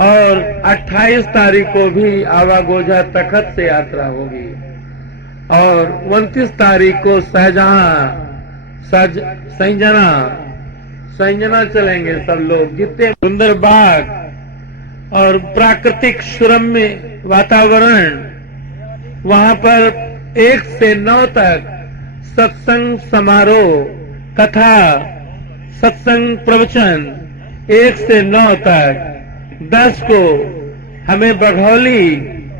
और 28 तारीख को भी आवागोझा तखत से यात्रा होगी और 29 तारीख को शाहजहां संजना चलेंगे सब लोग। जितने सुंदर बाग और प्राकृतिक सुरम्य वातावरण, वहां पर 1 से 9 तक सत्संग समारोह, कथा, सत्संग प्रवचन 1 से 9 तक। 10 को हमें बघौली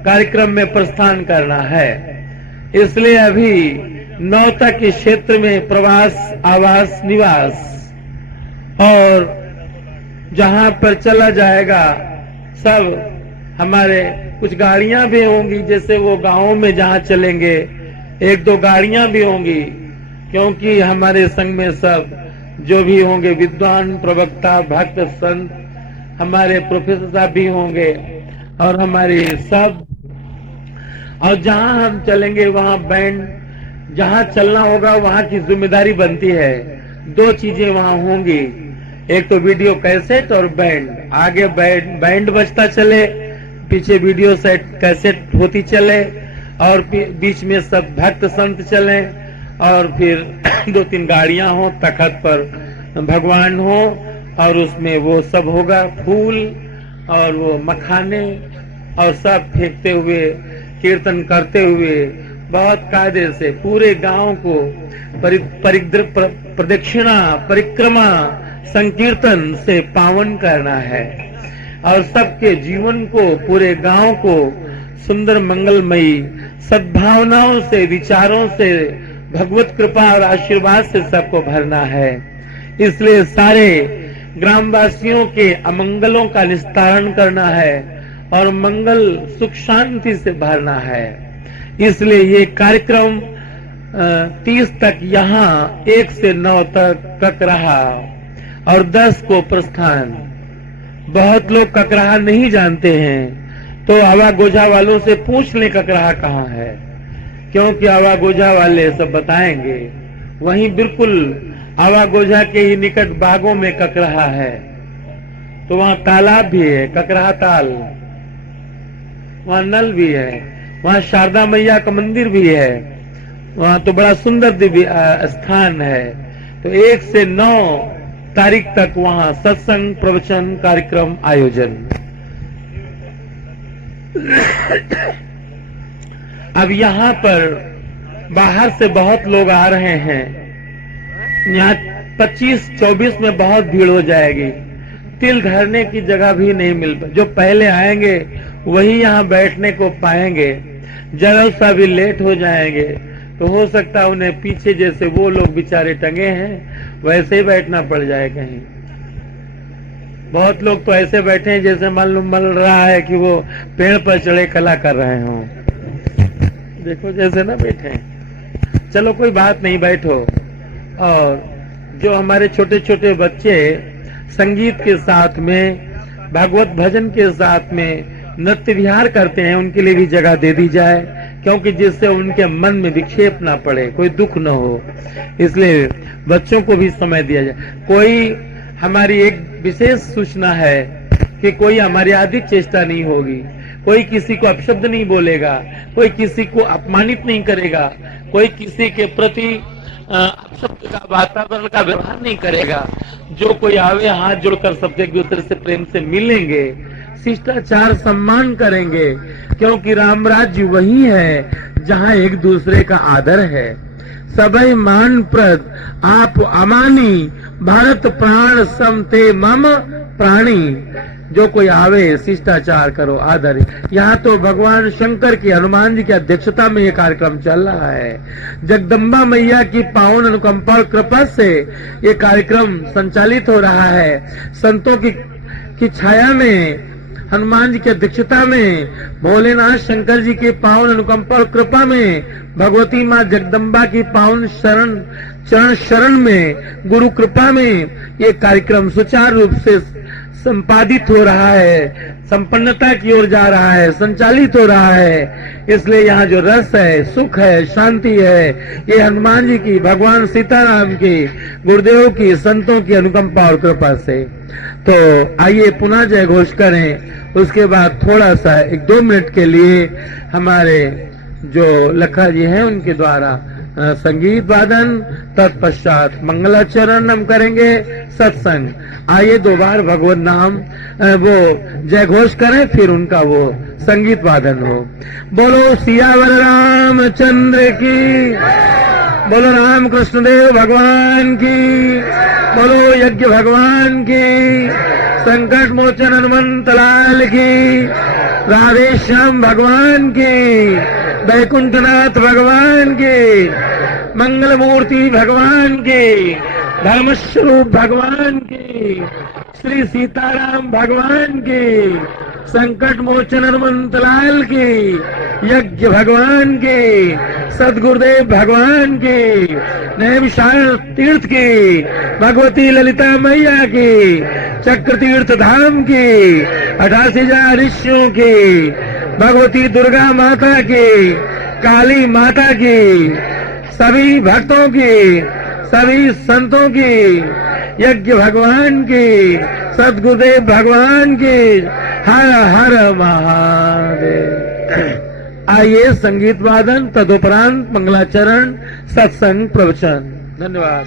कार्यक्रम में प्रस्थान करना है, इसलिए अभी 9 तक इस क्षेत्र में प्रवास, आवास, निवास और जहां पर चला जाएगा सब हमारे कुछ गाड़ियां भी होंगी, जैसे वो गांवों में जहां चलेंगे 1-2 गाड़ियां भी होंगी, क्योंकि हमारे संघ में सब जो भी होंगे विद्वान, प्रवक्ता, भक्त, संत, हमारे प्रोफेसर साहब भी होंगे और हमारे सब। और जहां हम चलेंगे वहां बैंड, जहां चलना होगा वहां की जिम्मेदारी बनती है। 2 चीजें वहां होंगी, एक तो वीडियो कैसेट और बैंड। आगे बैंड बजता चले, पीछे वीडियो सेट कैसेट होती चले और बीच में सब भक्त संत चले और फिर 2-3 गाड़ियां हो, तखत पर भगवान हो और उसमें वो सब होगा, फूल और वो मखाने और सब फेंकते हुए, कीर्तन करते हुए बहुत कायदे से पूरे गांव को प्रदक्षिणा, परिक्रमा, संकीर्तन से पावन करना है और सबके जीवन को, पूरे गांव को सुंदर मंगलमयी सद्भावनाओं से, विचारों से, भगवत कृपा और आशीर्वाद से सबको भरना है। इसलिए सारे ग्रामवासियों के अमंगलों का निस्तारण करना है और मंगल, सुख, शांति से भरना है। इसलिए ये कार्यक्रम 30 तक यहाँ 1 से 9 तक ककराहा और 10 को प्रस्थान। बहुत लोग ककराहा नहीं जानते हैं, तो आवागोझा वालों से पूछ लें ककराहा कहाँ है, क्योंकि आवागोझा वाले सब बताएंगे। वहीं बिल्कुल आवागोझा के ही निकट बागों में ककराहा है, तो वहाँ तालाब भी है, ककराहा ताल, वहाँ नल भी है, वहाँ शारदा मैया का मंदिर भी है, वहाँ तो बड़ा सुंदर दिव्य स्थान है। तो 1 से 9 तारीख तक वहाँ सत्संग, प्रवचन, कार्यक्रम आयोजन। अब यहाँ पर बाहर से बहुत लोग आ रहे हैं, यहाँ 25-24 में बहुत भीड़ हो जाएगी, तिल धरने की जगह भी नहीं मिल पाएगी। जो पहले आएंगे वही यहाँ बैठने को पाएंगे, जरा सा भी लेट हो जाएंगे तो हो सकता है उन्हें पीछे जैसे वो लोग बेचारे टंगे हैं वैसे ही बैठना पड़ जाए कहीं। बहुत लोग तो ऐसे बैठे हैं जैसे मालूम मल रहा है कि वो पेड़ पर चढ़े कला कर रहे हों, देखो जैसे ना बैठे। चलो कोई बात नहीं, बैठो। और जो हमारे छोटे छोटे बच्चे संगीत के साथ में, भागवत भजन के साथ में नृत्य विहार करते हैं, उनके लिए भी जगह दे दी जाए, क्योंकि जिससे उनके मन में विक्षेप ना पड़े, कोई दुख न हो, इसलिए बच्चों को भी समय दिया जाए। कोई हमारी एक विशेष सूचना है कि कोई हमारी अधिक चेष्टा नहीं होगी, कोई किसी को अपशब्द नहीं बोलेगा, कोई किसी को अपमानित नहीं करेगा, कोई किसी के प्रति अपशब्द का, वातावरण का व्यवहार नहीं करेगा। जो कोई आवे हाथ जोड़कर सबसे एक दूसरे से प्रेम से मिलेंगे, शिष्टाचार सम्मान करेंगे, क्योंकि राम राज्य वही है जहाँ एक दूसरे का आदर है। सबई मान प्रद आप अमानी, भारत प्राण समते मम प्राणी। जो कोई आवे शिष्टाचार करो, आदर। यहाँ तो भगवान शंकर की, हनुमान जी की अध्यक्षता में ये कार्यक्रम चल रहा है। जगदम्बा मैया की पावन अनुकंपा और कृपा से ये कार्यक्रम संचालित हो रहा है। संतों की छाया में, हनुमान जी की अध्यक्षता में, भोलेनाथ शंकर जी के पावन अनुकंपा और कृपा में, भगवती माँ जगदम्बा की पावन चरण शरण में, गुरु कृपा में ये कार्यक्रम सुचारू रूप से संपादित हो रहा है, संपन्नता की ओर जा रहा है, संचालित हो रहा है। इसलिए यहाँ जो रस है, सुख है, शांति है, ये हनुमान जी की, भगवान सीताराम की, गुरुदेव की, संतों की अनुकंपा और कृपा से। तो आइए पुनः जय घोष करें। उसके बाद थोड़ा सा 1-2 मिनट के लिए हमारे जो लखा जी हैं उनके द्वारा संगीत वादन, तत्पश्चात मंगलाचरण हम करेंगे, सत्संग। आइए 2 बार भगवत नाम वो जय घोष करें, फिर उनका वो संगीत वादन हो। बोलो सियावर रामचंद्र की, बोलो राम कृष्ण देव भगवान की, बोलो यज्ञ भगवान की, संकट मोचन हनुमंत लाल की, राधे श्याम भगवान की, वैकुंठनाथ भगवान की, मंगल मूर्ति भगवान की, धर्म स्वरूप भगवान की, श्री सीताराम भगवान की, संकट मोचन हनुमंत लाल की, यज्ञ भगवान की, सदगुरुदेव भगवान की, नैमिषारण्य तीर्थ की, भगवती ललिता मैया की, चक्र तीर्थ धाम की, 88,000 ऋषियों की, भगवती दुर्गा माता की, काली माता की, सभी भक्तों की, सभी संतों की, यज्ञ भगवान की, सदगुरुदेव भगवान की, हर हर महादेव। आइए संगीत वादन, तदुपरांत मंगलाचरण, सत्संग, प्रवचन। धन्यवाद।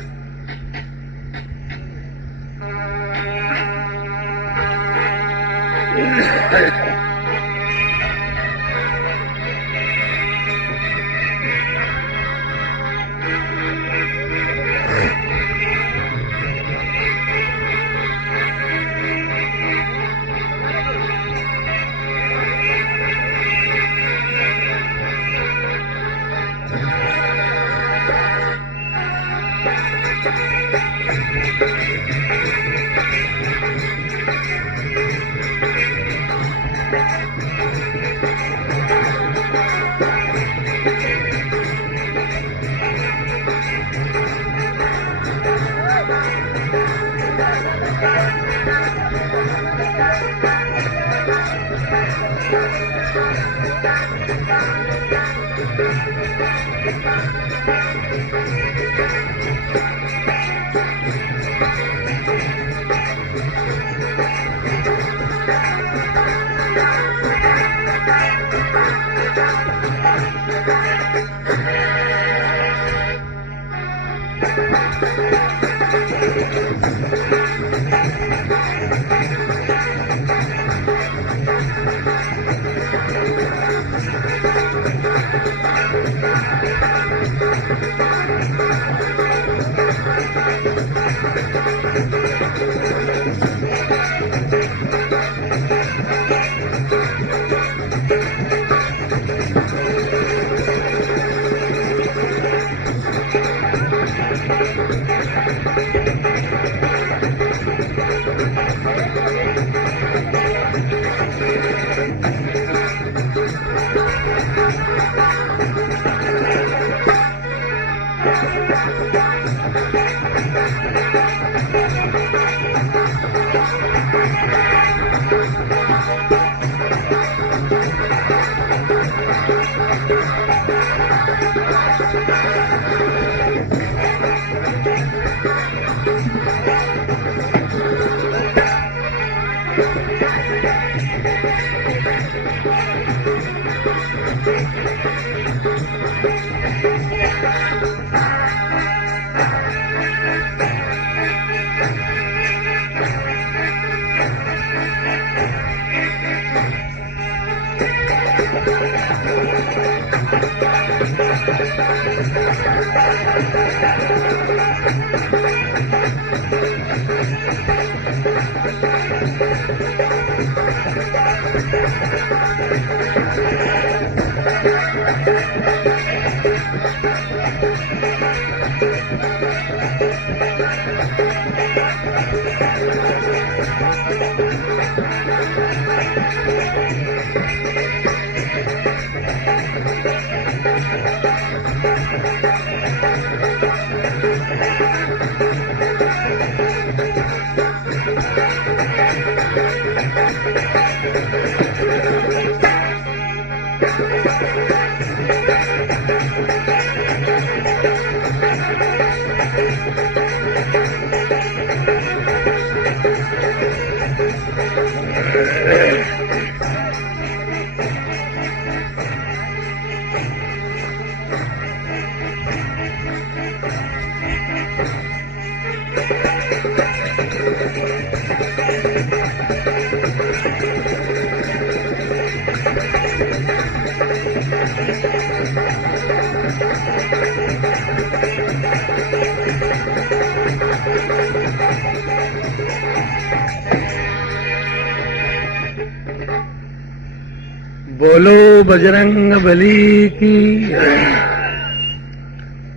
बोलो बजरंग बली की।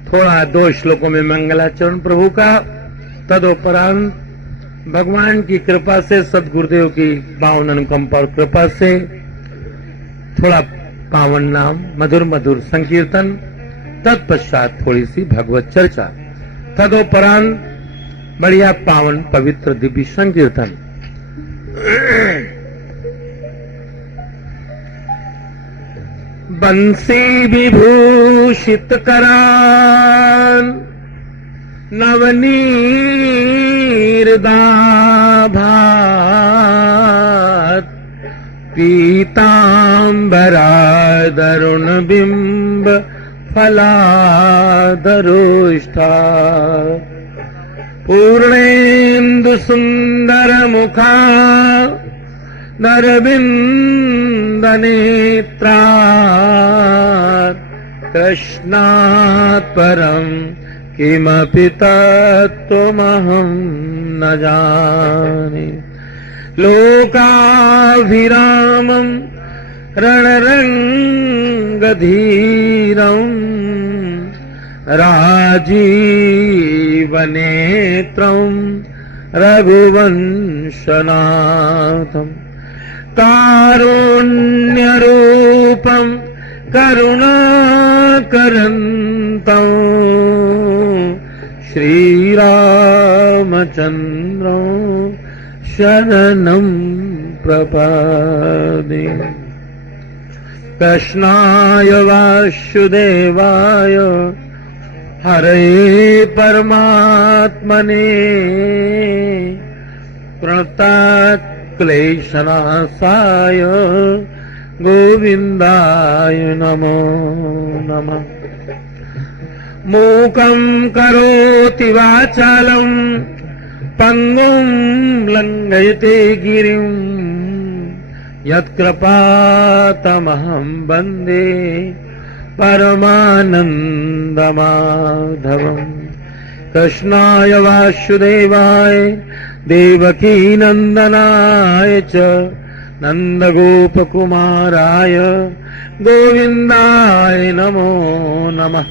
थोड़ा 2 श्लोकों में मंगलाचरण प्रभु का, तदोपरांत भगवान की कृपा से, सदगुरुदेव की पावन अनुकंपा और कृपा से थोड़ा पावन नाम, मधुर मधुर संकीर्तन, तत्पश्चात थोड़ी सी भगवत चर्चा, तदोपरांत बढ़िया पावन पवित्र दिव्य संकीर्तन। बंसी विभूषित करान नवनीरदाभात पीतांबरा दरुण बिंब फलादरुष्टा पूर्णेन्दु सुंदर मुखा नरविंद नेत्रा कृष्णात् परं किमपि तत्त्वमहं न जाने। लोकाभिरामं रणरङ्गधीरं राजीवनेत्रं रघुवंशनाथम् कारुण्यरूपं करुणाकरन्तं श्रीरामचन्द्रं शरणं प्रपद्ये। कृष्णाय वासुदेवाय हरे परमात्मने प्रणतात् क्लेशनाशाय गोविन्दाय नमो नमः। मूकं करोति वाचालं पंगुं लंघयते गिरिं यत्कृपातमहं वन्दे परमानन्दमाधवम्। कृष्णाय वासुदेवाय देवकी नंदनाय च नंदगोपकुमाराय गोविन्दाय नमो नमः।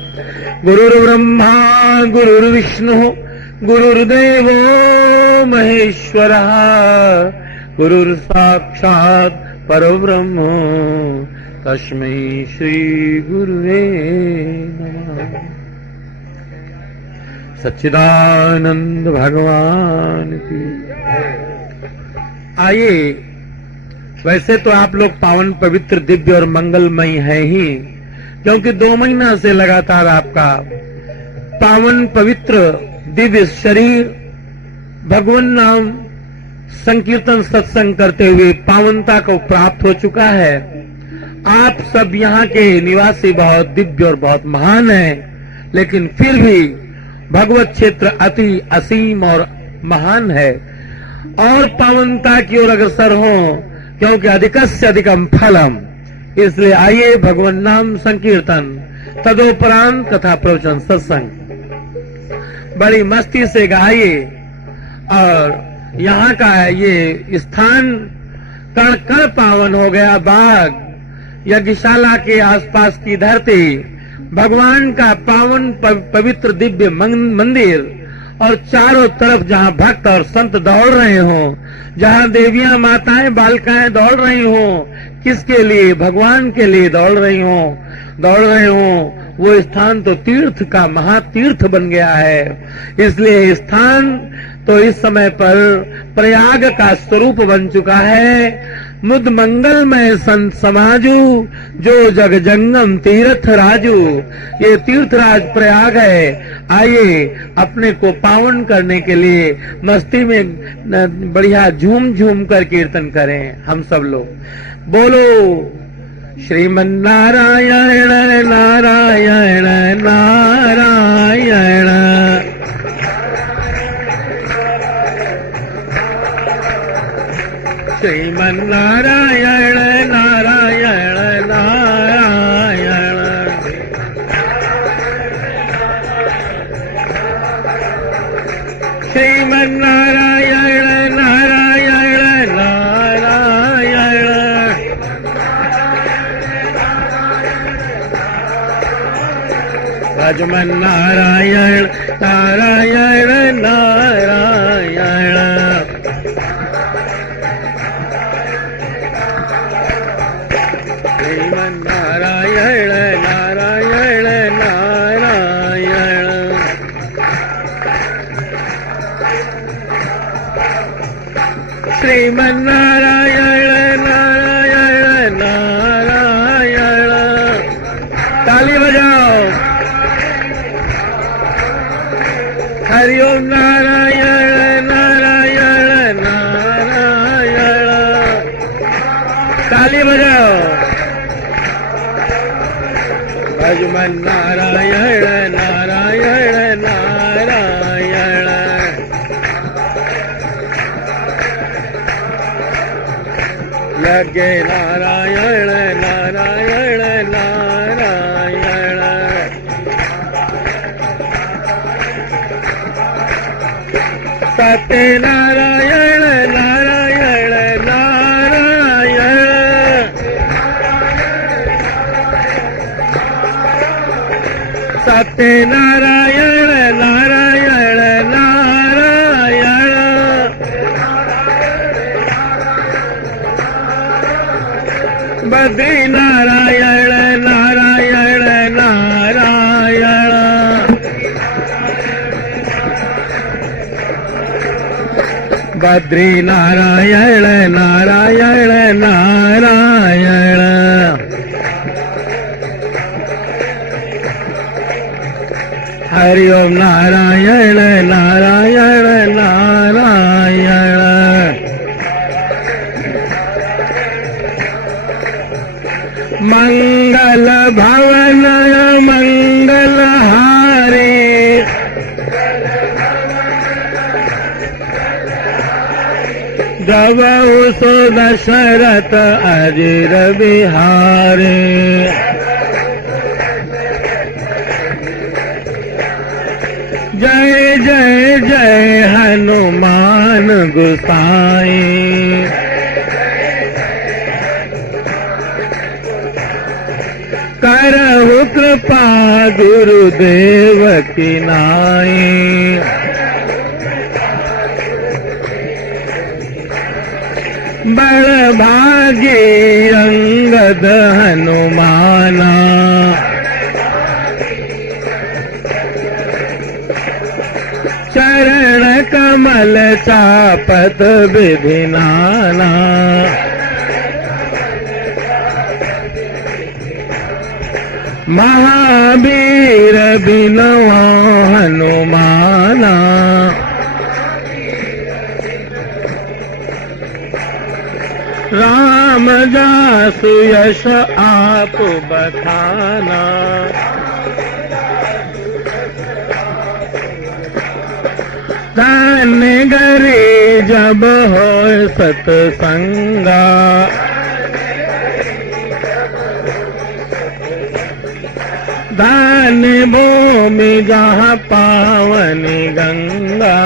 गुरुर्ब्रह्मा गुरुर्विष्णु गुरुर्देवो महेश्वरः गुरुर्साक्षात् परब्रह्म तस्मै श्री गुरुवे नमः। सच्चिदानंद भगवान की। आइए, वैसे तो आप लोग पावन पवित्र दिव्य और मंगलमय हैं ही, क्योंकि 2 महीना से लगातार आपका पावन पवित्र दिव्य शरीर भगवान नाम संकीर्तन सत्संग करते हुए पावनता को प्राप्त हो चुका है। आप सब यहाँ के निवासी बहुत दिव्य और बहुत महान हैं, लेकिन फिर भी भगवत क्षेत्र अति असीम और महान है और पावनता की ओर अग्रसर हो, क्योंकि अधिकस्य अधिकम फलम। इसलिए आइए भगवान नाम संकीर्तन, तदोपरांत कथा प्रवचन सत्संग बड़ी मस्ती से गाइए। और यहाँ का ये स्थान कण कण पावन हो गया। बाग यज्ञशाला के आसपास की धरती भगवान का पावन पवित्र दिव्य मंदिर, और चारों तरफ जहाँ भक्त और संत दौड़ रहे हों, जहाँ देवियां माताएं बालिकाएं दौड़ रही हों, किसके लिए? भगवान के लिए दौड़ रहे हों, वो स्थान तो तीर्थ का महातीर्थ बन गया है। इसलिए स्थान तो इस समय पर प्रयाग का स्वरूप बन चुका है। मुद मंगलमय संत समाजू, जो जग जंगम तीर्थ राजू। ये तीर्थराज प्रयाग है। आइए अपने को पावन करने के लिए मस्ती में बढ़िया झूम झूम कर कीर्तन करें हम सब लोग। बोलो श्रीमन नारायण नारायण नारायण। श्रीमन नारायण नारायण नारायण। श्रीमन नारायण नारायण नारायण। भजमन नारायण नारायण नारायण। श्रीमन नारायण नारायण नारायण। श्रीमन नारायण नारायण नारायण। ताली बजाओ। हरिओम नारायण नारायण नारायण। ताली बजाओ। भजमन नारायण नारायण नारायण। यज्ञ नारायण नारायण नारायण। सत्य नारायण नारायण नारायण। सत्य नारायण नारायण नारायण। बद्री नारायण नारायण नारायण। बद्री नारायण नारायण नारायण। हरिओम नारायण नारायण नारायण। मंगल भवन मंगल हारे। गवहु सो दशरथ अजिर बिहारे। जय जय जय हनुमान गोसाई। करहु कृपा गुरुदेव की नाई। बड़ भागी अंगद हनुमाना। चरण कमल चापत विधि नाना। महावीर बिनवा हनुमाना। राम जासु यश आप बखाना। धन्य गरे जब हो सतसंगा। धन्य भूमि जहाँ पावनी गंगा।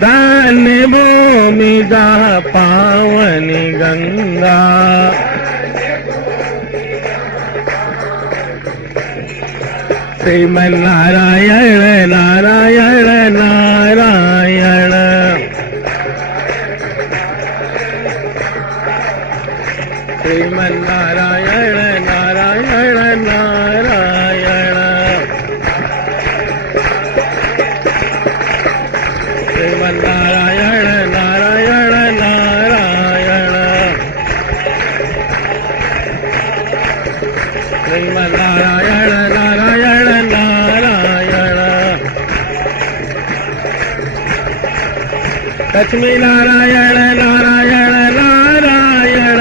धन्य भूमि जहाँ पावनी गंगा। श्रीमन नारायण नारायण नारायण। श्रीमन नारायण नारायण नारायण। श्रीमन लक्ष्मी नारायण नारायण नारायण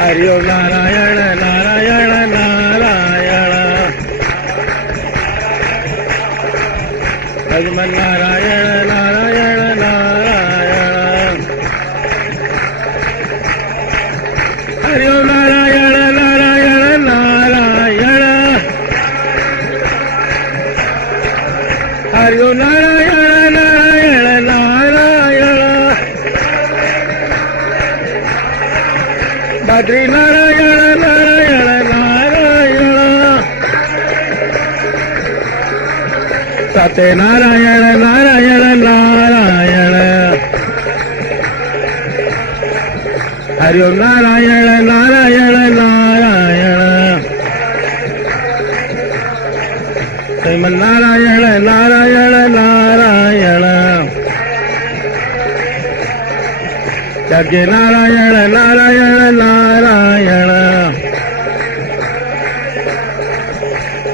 हरि ओम नारायण नारायण नारायण लक्ष्मण नारायण नारायण नारायण हरि ओम नारायण नारायण नारायण हरि ओम नारायण नारायण नारायण बद्री नारायण नारायण नारायण सत्य नारायण नारायण नारायण हरि ओम नारायण नारायण नारायण श्रीमन नारायण नारायण नारायण यज्ञ नारायण नारायण नारायण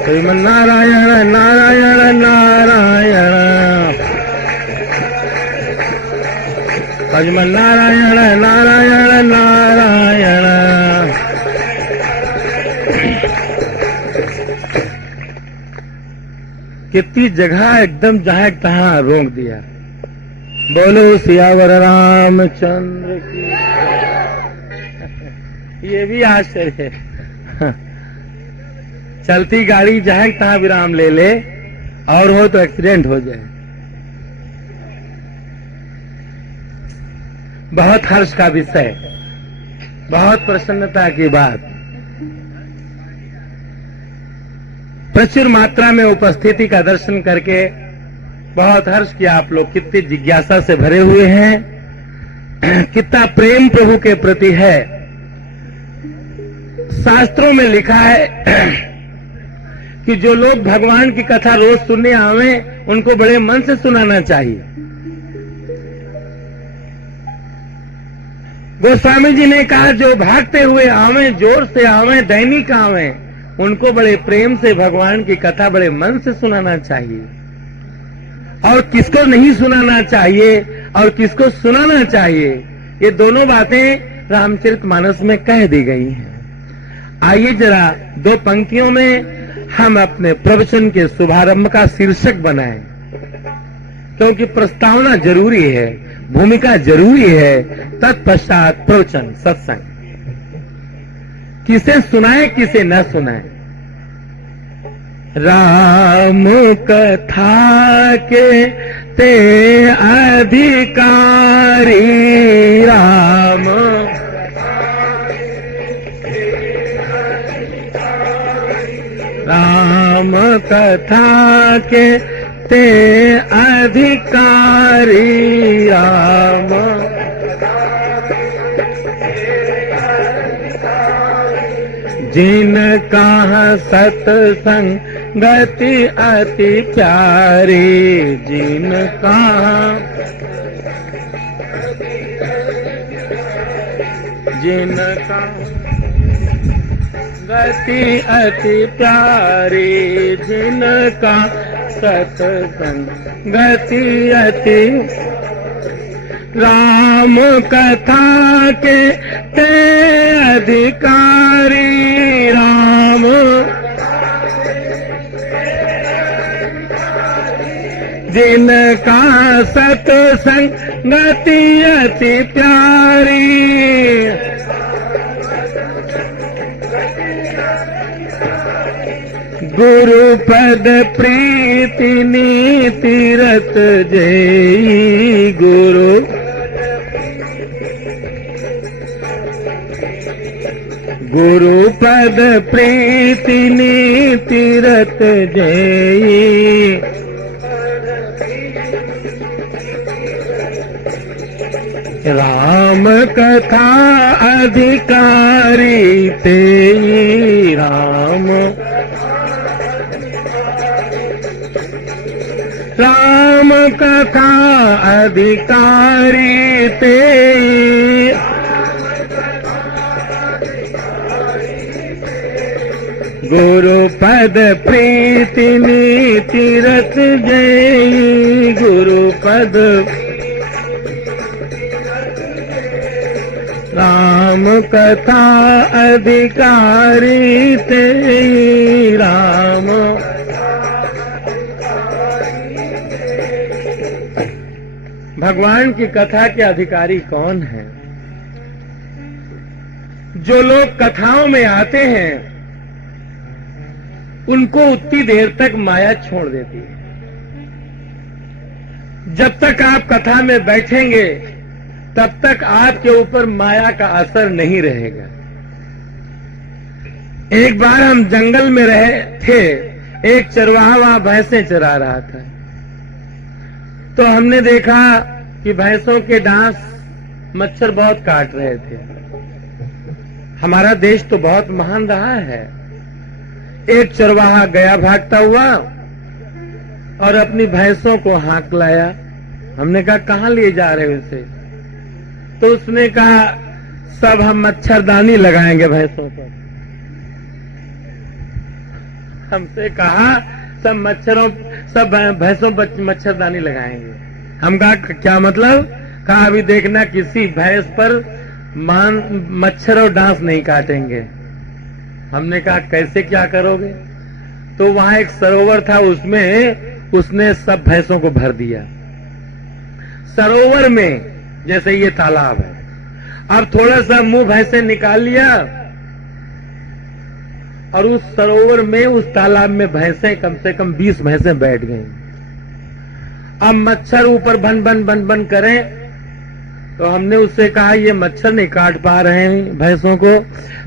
श्रीमन नारायण नारायण नारायण श्रीमन नारायण नारायण नारायण कितनी जगह एकदम जहां तहां रोक दिया। बोलो सियावर रामचंद्र की। ये भी आश्चर्य है। चलती गाड़ी जहां तहां विराम ले ले और हो तो एक्सीडेंट हो जाए। बहुत हर्ष का विषय, बहुत प्रसन्नता की बात। प्रचुर मात्रा में उपस्थिति का दर्शन करके बहुत हर्ष किया। आप लोग कितनी जिज्ञासा से भरे हुए हैं, कितना प्रेम प्रभु के प्रति है। शास्त्रों में लिखा है कि जो लोग भगवान की कथा रोज सुनने आवे उनको बड़े मन से सुनाना चाहिए। गोस्वामी जी ने कहा जो भागते हुए आवे, जोर से आवे, दैनिक आवे, उनको बड़े प्रेम से भगवान की कथा बड़े मन से सुनाना चाहिए। और किसको नहीं सुनाना चाहिए और किसको सुनाना चाहिए, ये दोनों बातें रामचरितमानस में कह दी गई हैं। आइए जरा दो पंक्तियों में हम अपने प्रवचन के शुभारंभ का शीर्षक बनाएं, क्योंकि प्रस्तावना जरूरी है, भूमिका जरूरी है, तत्पश्चात प्रवचन सत्संग। किसे सुनाए किसे न सुनाए। राम कथा के ते अधिकारी राम राम कथा के ते अधिकारी राम जिनका सत्संगति अति प्यारी जिनका गति अति प्यारी जिनका सत्संगति अति राम कथा के ते अधिकारी राम जिनका सत्संगति अति प्यारी गुरु पद प्रीति नीति रत जय गुरु पद प्रीति नीति रत जय राम कथा अधिकारी ते राम कथा अधिकारी ते गुरु पद प्रीति नीति रत जय पद, राम कथा अधिकारी तेरी राम। भगवान की कथा के अधिकारी कौन है? जो लोग कथाओं में आते हैं उनको उतनी देर तक माया छोड़ देती है। जब तक आप कथा में बैठेंगे तब तक आपके ऊपर माया का असर नहीं रहेगा। एक बार हम जंगल में रहे थे, एक चरवाहा वहां भैंसें चरा रहा था, तो हमने देखा कि भैंसों के डांस मच्छर बहुत काट रहे थे। हमारा देश तो बहुत महान रहा है। एक चरवाहा गया भागता हुआ और अपनी भैंसों को हाँक लाया। हमने कहा कहां लिए जा रहे हो इसे? तो उसने कहा सब हम मच्छरदानी लगाएंगे भैंसों पर। हमसे कहा सब भैंसों पर मच्छरदानी लगाएंगे। हम कहा क्या मतलब? कहा अभी देखना किसी भैंस पर मच्छर और डांस नहीं काटेंगे। हमने कहा कैसे, क्या करोगे? तो वहां एक सरोवर था, उसमें उसने सब भैंसों को भर दिया। सरोवर में जैसे ये तालाब है, अब थोड़ा सा मुंह भैंसे निकाल लिया और उस सरोवर में, उस तालाब में भैंसें कम से कम 20 भैंसें बैठ गई। अब मच्छर ऊपर बन बन बन बन करें, तो हमने उससे कहा ये मच्छर नहीं काट पा रहे हैं भैंसों को,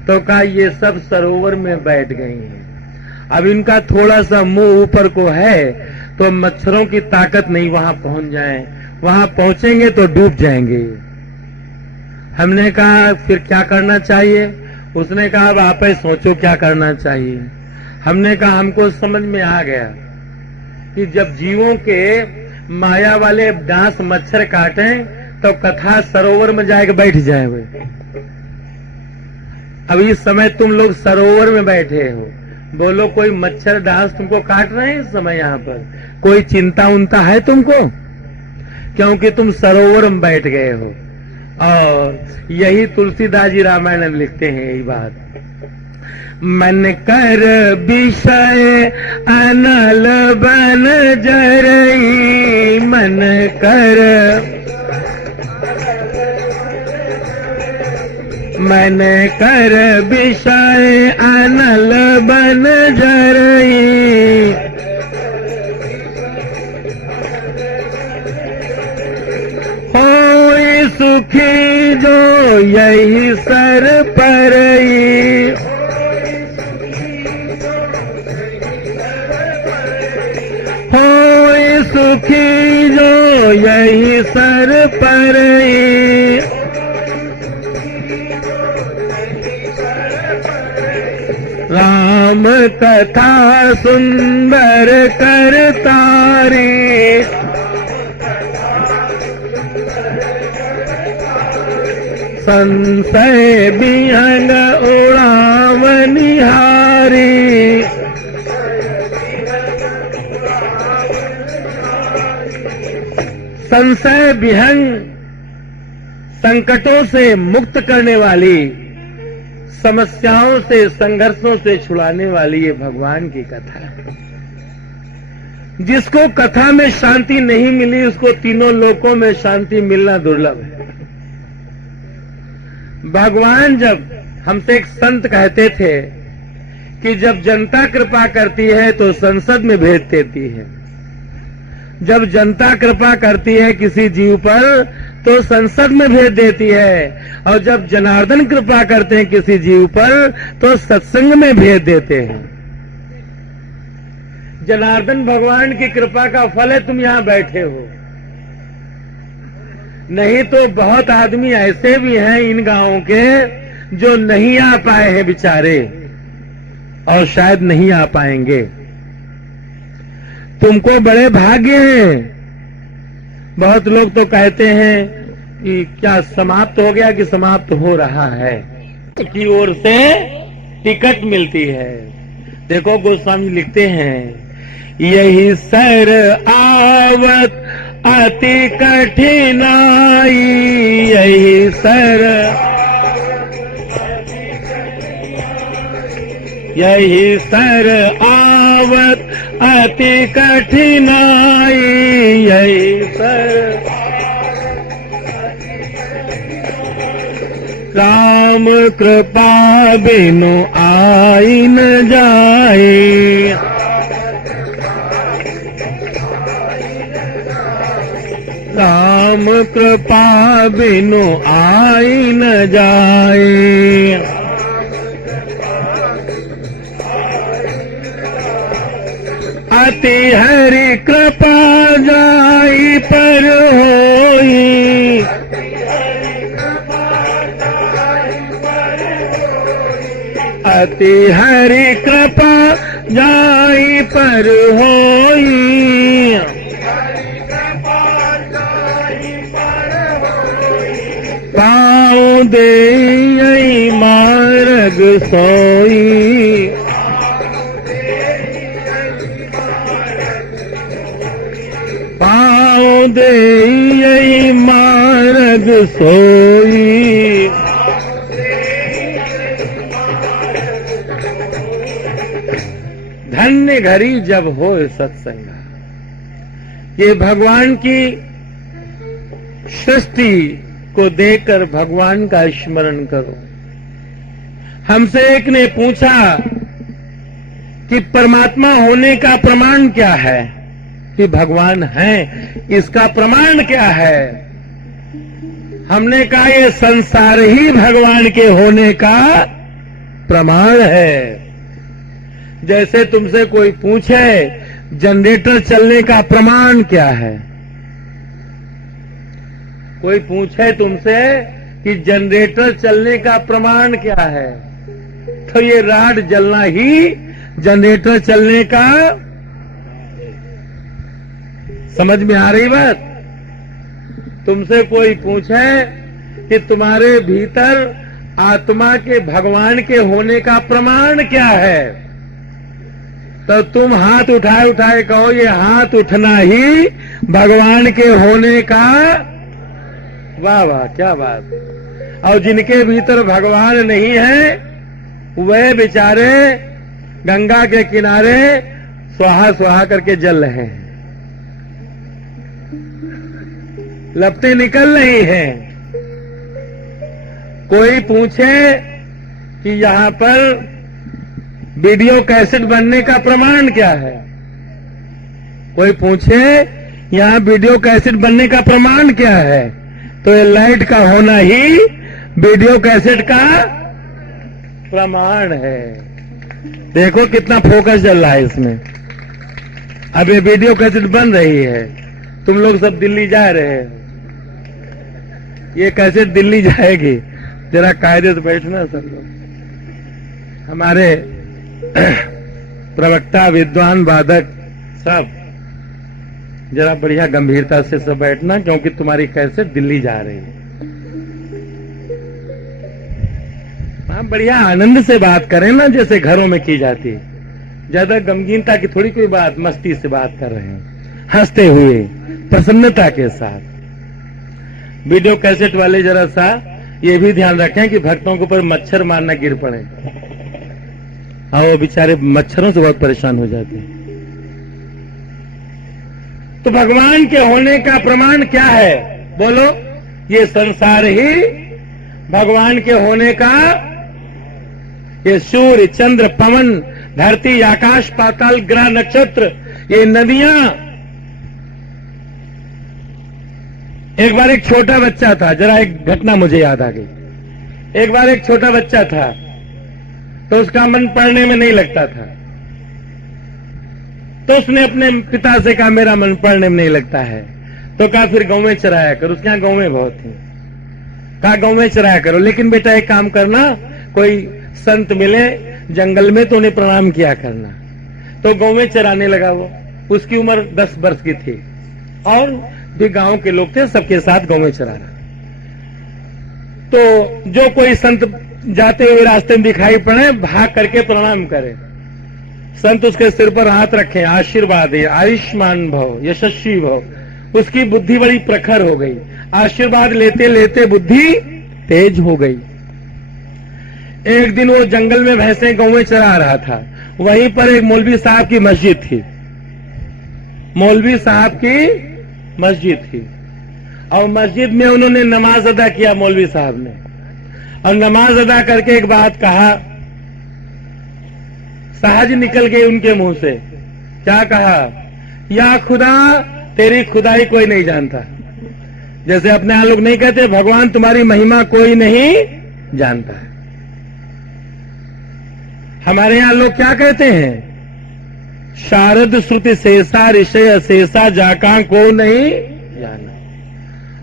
तो कहा ये सब सरोवर में बैठ गई हैं। अब इनका थोड़ा सा मुंह ऊपर को है तो मच्छरों की ताकत नहीं वहां पहुंच जाए, वहां पहुंचेंगे तो डूब जाएंगे। हमने कहा फिर क्या करना चाहिए? उसने कहा अब आप ही सोचो क्या करना चाहिए। हमने कहा हमको समझ में आ गया कि जब जीवों के माया वाले डांस मच्छर काटें तो कथा सरोवर में जाके बैठ जाए। अब इस समय तुम लोग सरोवर में बैठे हो, बोलो कोई मच्छर डांस तुमको काट रहे हैं इस समय? यहाँ पर कोई चिंता उनता है तुमको? क्योंकि तुम सरोवर में बैठ गए हो। और यही तुलसीदास जी रामायण में लिखते हैं यही बात। मन कर विषय अनल बन जरई, मन कर विषय अनल बन जरई, होई सुखी जो यही सर परई, होई सुखी जो यही सर परई, राम कथा सुंदर कर तारी, संशय विहंग उड़ाव निहारी, संशय विहंग संकटों से मुक्त करने वाली, समस्याओं से संघर्षों से छुड़ाने वाली ये भगवान की कथा है। जिसको कथा में शांति नहीं मिली उसको तीनों लोकों में शांति मिलना दुर्लभ है। भगवान जब हमसे एक संत कहते थे कि जब जनता कृपा करती है तो संसद में भेज देती है, जब जनता कृपा करती है किसी जीव पर तो संसद में भेज देती है, और जब जनार्दन कृपा करते हैं किसी जीव पर तो सत्संग में भेज देते हैं। जनार्दन भगवान की कृपा का फल है तुम यहां बैठे हो। नहीं तो बहुत आदमी ऐसे भी हैं इन गांवों के जो नहीं आ पाए हैं बेचारे, और शायद नहीं आ पाएंगे। तुमको बड़े भाग्य हैं। बहुत लोग तो कहते हैं कि क्या समाप्त हो गया कि समाप्त हो रहा है, की ओर से टिकट मिलती है। देखो गोस्वामी लिखते हैं, यही सर आवत अति कठिनाई यही सर, यही सर आवत अति कठिनाई यही सर। राम कृपा बिनु आई न जाए, राम कृपा बिनु आई न जाए। अति हरि कृपा जाई पर होई, अति हरि कृपा जाई पर होई। पाँव दे यही मार्ग सोई, पाँव दे यही मार्ग सोई। धन्य घड़ी जब हो सत्संग, ये भगवान की सृष्टि को देखकर भगवान का स्मरण करो। हमसे एक ने पूछा कि परमात्मा होने का प्रमाण क्या है, कि भगवान है इसका प्रमाण क्या है। हमने कहा ये संसार ही भगवान के होने का प्रमाण है। जैसे तुमसे कोई पूछे जनरेटर चलने का प्रमाण क्या है, कोई पूछे तुमसे कि जनरेटर चलने का प्रमाण क्या है, तो ये राड जलना ही जनरेटर चलने का। समझ में आ रही बात? तुमसे कोई पूछे कि तुम्हारे भीतर आत्मा के भगवान के होने का प्रमाण क्या है, तो तुम हाथ उठाए उठाए कहो ये हाथ उठना ही भगवान के होने का। वाह वाह, क्या बात। और जिनके भीतर भगवान नहीं है वह बेचारे गंगा के किनारे स्वाहा स्वाहा करके जल रहे हैं, लपटें निकल रही हैं। कोई पूछे कि यहाँ पर वीडियो कैसेट बनने का प्रमाण क्या है, कोई पूछे यहाँ वीडियो कैसेट बनने का प्रमाण क्या है, तो ये लाइट का होना ही वीडियो कैसेट का प्रमाण है। देखो कितना फोकस चल रहा है इसमें। अब ये वीडियो कैसेट बन रही है, तुम लोग सब दिल्ली जा रहे हो, ये कैसेट दिल्ली जाएगी। जरा कायदे से बैठना सब लोग, हमारे प्रवक्ता विद्वान वादक सब जरा बढ़िया गंभीरता से सब बैठना, क्योंकि तुम्हारी कैसेट दिल्ली जा रही है। हाँ, बढ़िया आनंद से बात करें ना, जैसे घरों में की जाती है। ज्यादा गमगीनता की थोड़ी कोई बात, मस्ती से बात कर रहे हैं, हंसते हुए प्रसन्नता के साथ। वीडियो कैसेट वाले जरा सा ये भी ध्यान रखें कि भक्तों के ऊपर मच्छर मारना गिर पड़े, हाँ वो बेचारे मच्छरों से बहुत परेशान हो जाते हैं। तो भगवान के होने का प्रमाण क्या है, बोलो? ये संसार ही भगवान के होने का, ये सूर्य चंद्र पवन धरती आकाश पाताल ग्रह नक्षत्र, ये नदियां। एक बार एक छोटा बच्चा था, जरा एक घटना मुझे याद आ गई। एक बार एक छोटा बच्चा था, तो उसका मन पढ़ने में नहीं लगता था, तो उसने अपने पिता से कहा मेरा मन पढ़ने में नहीं लगता है। तो कहा फिर गांव में चराया करो, उसके यहाँ गांव में बहुत थी। कहा गांव में चराया करो, लेकिन बेटा एक काम करना, कोई संत मिले जंगल में तो उन्हें प्रणाम किया करना। तो गांव में चराने लगा वो, उसकी उम्र 10 वर्ष की थी और भी गांव के लोग थे, सबके साथ गांव में चरा रहा। तो जो कोई संत जाते हुए रास्ते में दिखाई पड़े, भाग करके प्रणाम करे। संत उसके सिर पर हाथ रखे, आशीर्वाद दे, आयुष्मान भव, यशस्वी भव। उसकी बुद्धि बड़ी प्रखर हो गई। आशीर्वाद लेते लेते बुद्धि तेज हो गई। एक दिन वो जंगल में भैंसे गौएं चरा रहा था। वहीं पर एक मौलवी साहब की मस्जिद थी। मौलवी साहब की मस्जिद थी और मस्जिद में उन्होंने नमाज अदा किया। मौलवी साहब ने और नमाज अदा करके एक बात कहा, सहज निकल गई उनके मुंह से। क्या कहा? या खुदा तेरी खुदाई कोई नहीं जानता। जैसे अपने यहां लोग नहीं कहते भगवान तुम्हारी महिमा कोई नहीं जानता है। हमारे यहां लोग क्या कहते हैं? शारद श्रुति शेषा ऋषय शेषा जाका को नहीं जाना।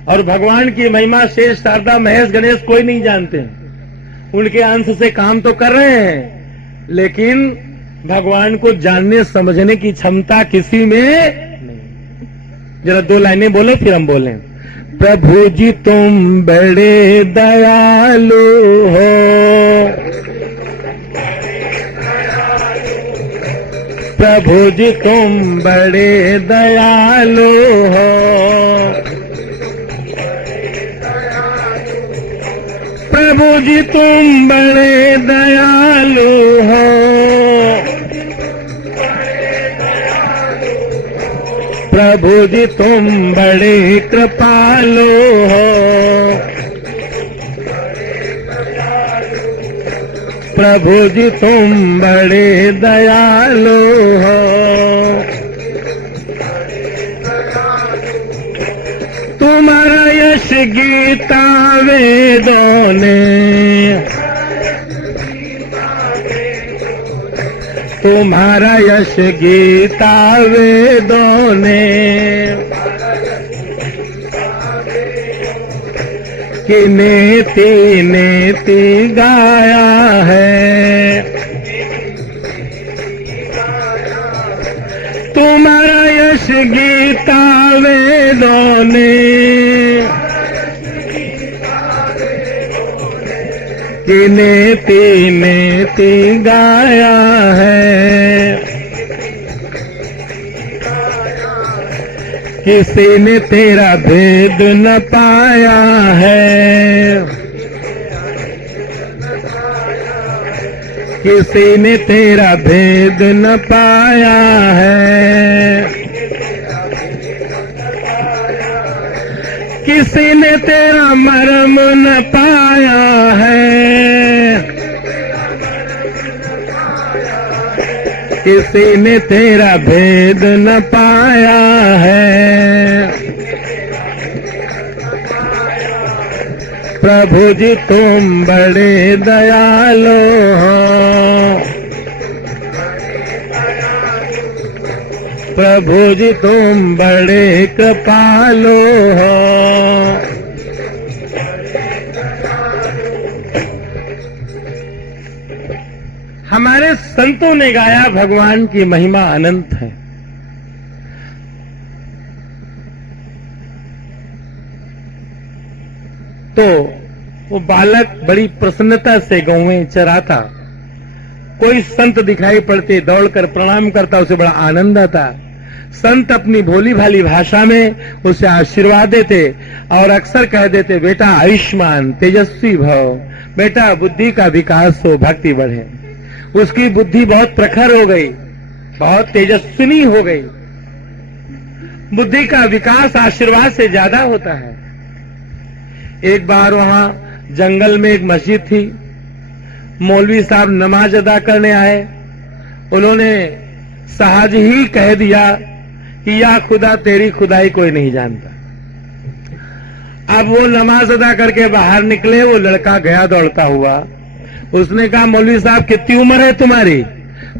और भगवान की महिमा शेष शारदा महेश गणेश कोई नहीं जानते। उनके अंश से काम तो कर रहे हैं, लेकिन भगवान को जानने समझने की क्षमता किसी में नहीं। जरा 2 लाइनें बोले फिर हम बोलें। प्रभु जी तुम बड़े दयालु हो, प्रभु जी तुम बड़े दयालु हो, प्रभु जी तुम बड़े दयालु हो, प्रभु जी तुम बड़े कृपालु हो, प्रभु जी तुम बड़े दयालु हो। तुम्हारा यश गीता वेदों ने, तुम्हारा यश गीता वेदों ने, कि नेति नेति गाया है। तुम्हारा यश गीता वेदों ने, कि नेति नेति गाया है। किसी ने तेरा भेद न पाया है, किसी ने तेरा भेद न पाया है, किसी ने तेरा मर्म न पाया है, किसी ने तेरा भेद न पाया है। प्रभु जी तुम बड़े दयालु हो, प्रभु जी तुम बड़े कृपालु हो। हमारे संतों ने गाया भगवान की महिमा अनंत है। तो वो बालक बड़ी प्रसन्नता से गौएं चराता। कोई संत दिखाई पड़ते दौड़कर प्रणाम करता, उसे बड़ा आनंद आता। संत अपनी भोली भाली भाषा में उसे आशीर्वाद देते और अक्सर कह देते, बेटा आयुष्मान तेजस्वी भव, बेटा बुद्धि का विकास हो, भक्ति बढ़े। उसकी बुद्धि बहुत प्रखर हो गई, बहुत तेजस्विनी हो गई। बुद्धि का विकास आशीर्वाद से ज्यादा होता है। एक बार वहां जंगल में एक मस्जिद थी। मौलवी साहब नमाज अदा करने आए। उन्होंने सहज ही कह दिया कि या खुदा तेरी खुदाई कोई नहीं जानता। अब वो नमाज अदा करके बाहर निकले। वो लड़का गया दौड़ता हुआ। उसने कहा, मौलवी साहब कितनी उम्र है तुम्हारी?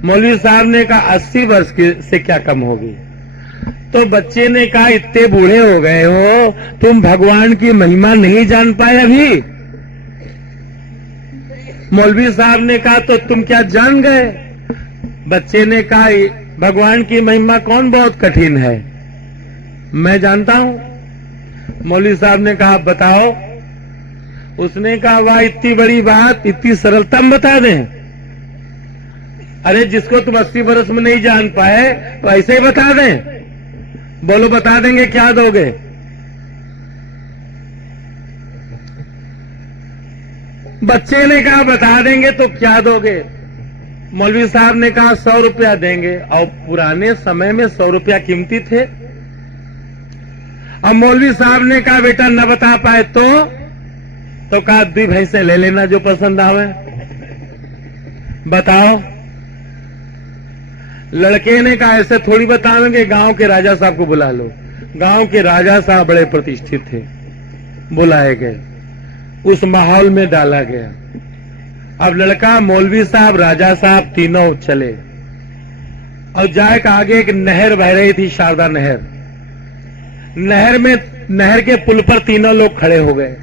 मौलवी साहब ने कहा 80 वर्ष से क्या कम होगी। तो बच्चे ने कहा, इतने बूढ़े हो गए हो, तुम भगवान की महिमा नहीं जान पाए अभी? मौलवी साहब ने कहा, तो तुम क्या जान गए? बच्चे ने कहा, भगवान की महिमा कौन बहुत कठिन है, मैं जानता हूं। मौलवी साहब ने कहा, बताओ। उसने कहा, वाह इतनी बड़ी बात इतनी सरलता में बता दें? अरे जिसको तुम 80 वर्ष में नहीं जान पाए तो ऐसे ही बता दें? बोलो, बता देंगे क्या दोगे? बच्चे ने कहा बता देंगे तो क्या दोगे? मौलवी साहब ने कहा 100 रुपया देंगे। और पुराने समय में 100 रुपया कीमती थे। अब मौलवी साहब ने कहा बेटा न बता पाए तो कहा 2 भैंसे ले लेना जो पसंद आवे। बताओ। लड़के ने कहा ऐसे थोड़ी बतावेंगे, गांव के राजा साहब को बुला लो। गांव के राजा साहब बड़े प्रतिष्ठित थे, बुलाए गए, उस माहौल में डाला गया। अब लड़का, मौलवी साहब, राजा साहब तीनों चले और जाके आगे एक नहर बह रही थी, शारदा नहर। नहर के पुल पर तीनों लोग खड़े हो गए।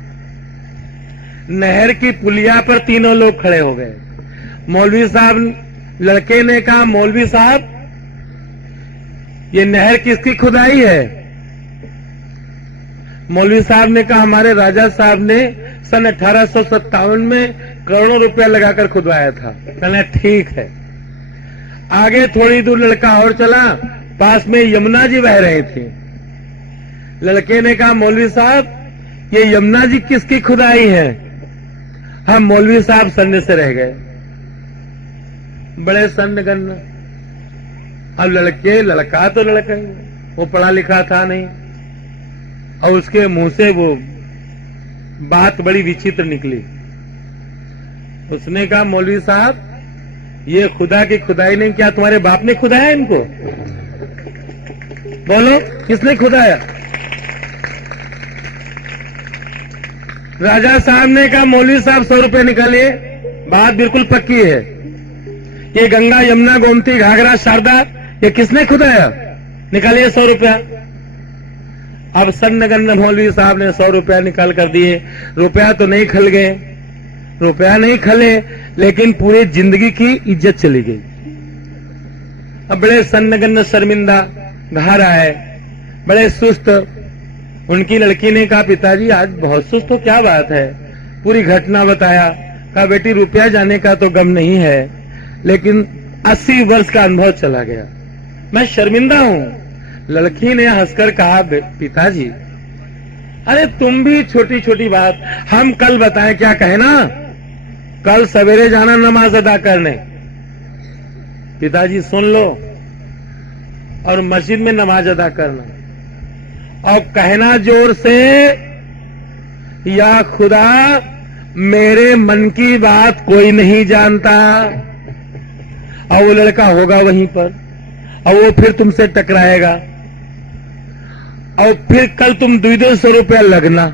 नहर की पुलिया पर तीनों लोग खड़े हो गए। मौलवी साहब, लड़के ने कहा मौलवी साहब ये नहर किसकी खुदाई है? मौलवी साहब ने कहा हमारे राजा साहब ने सन 1857 में करोड़ों रुपया लगाकर खुदवाया था। कहना ठीक है। आगे थोड़ी दूर लड़का और चला, पास में यमुना जी बह रही थी। लड़के ने कहा मौलवी साहब ये यमुना जी किसकी खुदाई है? हम मौलवी साहब सन्ने से रह गए, बड़े सन्न गन्न। अब लड़का तो लड़का ही, वो पढ़ा लिखा था नहीं, और उसके मुंह से वो बात बड़ी विचित्र निकली। उसने कहा मौलवी साहब ये खुदा की खुदाई नहीं, क्या तुम्हारे बाप ने खुदाया इनको? बोलो किसने खुदाया? राजा साहब ने कहा मौलवी साहब 100 रुपए निकालिए, बात बिल्कुल पक्की है। ये गंगा यमुना गोमती घाघरा शारदा ये किसने खुदाया? निकालिए 100 रुपया। अब सन्नगन्न मौलवी साहब ने 100 रुपया निकाल कर दिए। रुपया तो नहीं खल गए, रुपया नहीं खले, लेकिन पूरी जिंदगी की इज्जत चली गई। अब बड़े सन्नगन्न शर्मिंदा घर आए, बड़े सुस्त। उनकी लड़की ने कहा पिताजी आज बहुत सुस्त हो, क्या बात है? पूरी घटना बताया। कहा बेटी रुपया जाने का तो गम नहीं है, लेकिन 80 वर्ष का अनुभव चला गया, मैं शर्मिंदा हूं। लड़की ने हंसकर कहा पिताजी अरे तुम भी छोटी छोटी बात, हम कल बताएं, क्या कहे ना, कल सवेरे जाना नमाज अदा करने। पिताजी सुन लो, और मस्जिद में नमाज अदा करना, और कहना जोर से या खुदा मेरे मन की बात कोई नहीं जानता। और वो लड़का होगा वहीं पर, और वो फिर तुमसे टकराएगा, और फिर कल तुम 200 रुपया लगना,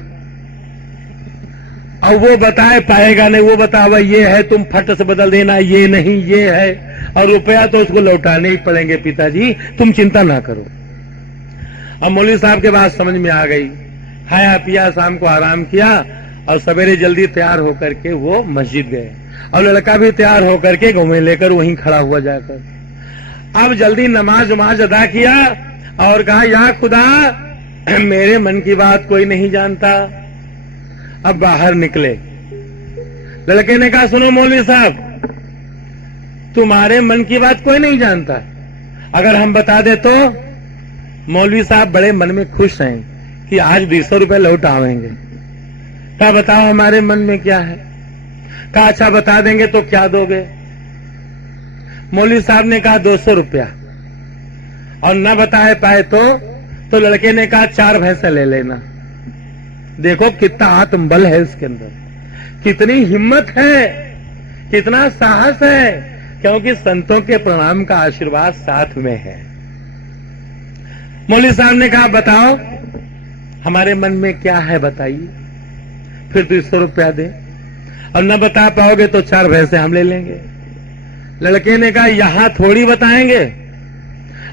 और वो बताए पाएगा नहीं, वो बतावा ये है, तुम फट से बदल देना, ये नहीं ये है, और रुपया तो उसको लौटाने ही पड़ेंगे। पिताजी तुम चिंता ना करो। अब मौलवी साहब के बात समझ में आ गई, खाया पिया, शाम को आराम किया, और सवेरे जल्दी तैयार होकर के वो मस्जिद गए, और लड़का भी तैयार होकर के घूमे लेकर वहीं खड़ा हुआ जाकर। अब जल्दी नमाज अदा किया और कहा या खुदा मेरे मन की बात कोई नहीं जानता। अब बाहर निकले। लड़के ने कहा सुनो मौलवी साहब तुम्हारे मन की बात कोई नहीं जानता, अगर हम बता दे तो? मौलवी साहब बड़े मन में खुश हैं कि आज 200 रुपए लौट आवेंगे। कहा बताओ हमारे मन में क्या है? कहा अच्छा बता देंगे तो क्या दोगे? मौलवी साहब ने कहा 200 रुपया, और न बताए पाए तो लड़के ने कहा 4 भैंसे ले लेना। देखो कितना आत्मबल है इसके अंदर, कितनी हिम्मत है, कितना साहस है, क्योंकि संतों के प्रणाम का आशीर्वाद साथ में है। मौलवी साहब ने कहा बताओ हमारे मन में क्या है, बताइए। फिर 200 रुपया दे, और न बता पाओगे तो 4 भैंसे हम ले लेंगे। लड़के ने कहा यहां थोड़ी बताएंगे,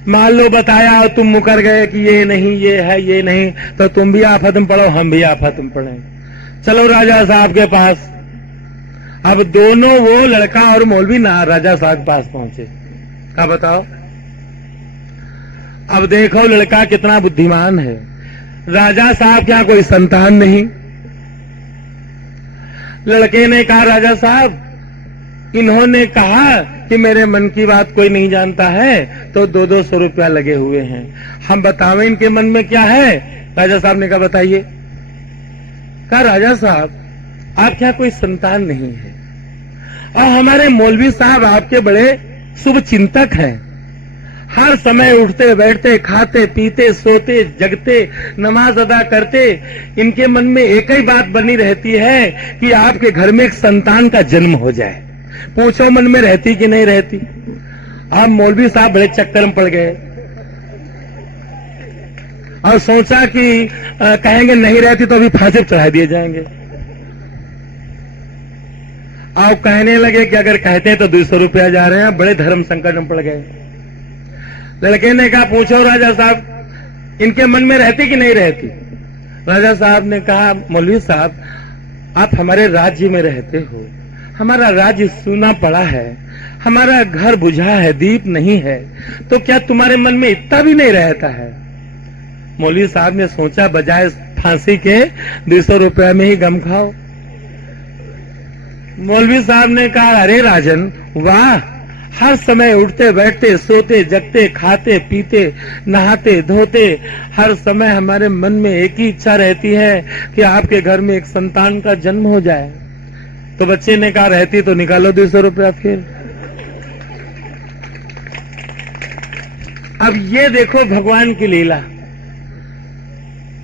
मान लो बताया और तुम मुकर गए कि ये नहीं ये है ये नहीं, तो तुम भी आफत में पड़ो, हम भी आफत में पड़े। चलो राजा साहब के पास। अब दोनों, वो लड़का और मौलवी ना राजा साहब के पास पहुंचे। कहा बताओ। अब देखो लड़का कितना बुद्धिमान है। राजा साहब क्या कोई संतान नहीं? लड़के ने कहा राजा साहब इन्होंने कहा कि मेरे मन की बात कोई नहीं जानता है, तो 200-200 रुपया लगे हुए हैं। हम बतावें इनके मन में क्या है? राजा साहब ने कहा बताइए। कहा राजा साहब आप क्या कोई संतान नहीं है, और हमारे मौलवी साहब आपके बड़े शुभ चिंतक हैं। हर समय उठते बैठते खाते पीते सोते जगते नमाज अदा करते, इनके मन में एक ही बात बनी रहती है कि आपके घर में एक संतान का जन्म हो जाए। पूछो मन में रहती कि नहीं रहती? आप मौलवी साहब बड़े चक्कर में पड़ गए और सोचा कि कहेंगे नहीं रहती तो अभी फांसी चढ़ा दिए जाएंगे। आप कहने लगे कि अगर कहते हैं तो 200 रुपया जा रहे हैं। बड़े धर्म संकट में पड़ गए। लड़के ने कहा पूछो राजा साहब इनके मन में रहती कि नहीं रहती? राजा साहब ने कहा मौलवी साहब आप हमारे राज्य में रहते हो, हमारा राज्य सूना पड़ा है, हमारा घर बुझा है, दीप नहीं है, तो क्या तुम्हारे मन में इतना भी नहीं रहता है? मौलवी साहब ने सोचा बजाय फांसी के 200 रुपया में ही गम खाओ। मौलवी साहब ने कहा अरे राजन वाह, हर समय उठते बैठते सोते जगते खाते पीते नहाते धोते हर समय हमारे मन में एक ही इच्छा रहती है कि आपके घर में एक संतान का जन्म हो जाए। तो बच्चे ने कहा रहती तो निकालो 200 रुपया। फिर अब ये देखो भगवान की लीला।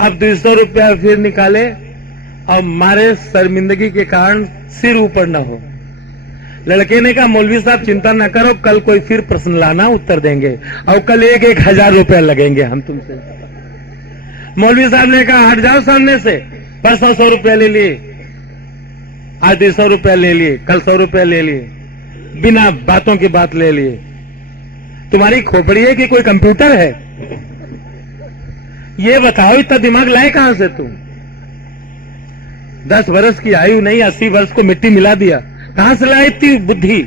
अब 200 रुपया फिर निकाले और मारे शर्मिंदगी के कारण सिर ऊपर न हो। लड़के ने कहा मौलवी साहब चिंता न करो, कल कोई फिर प्रश्न लाना उत्तर देंगे और कल 1,000 रुपया लगेंगे हम तुमसे। मौलवी साहब ने कहा हट जाओ सामने से, परसों 100 रुपया ले लिए, आज 200 रुपया ले लिए, कल 100 रुपया ले लिए, बिना बातों की बात ले लिए। तुम्हारी खोपड़ी है कि कोई कंप्यूटर है? ये बताओ इतना दिमाग लाए कहां से तुम? 10 वर्ष की आयु नहीं 80 वर्ष को मिट्टी मिला दिया, कहां से लाए इतनी बुद्धि?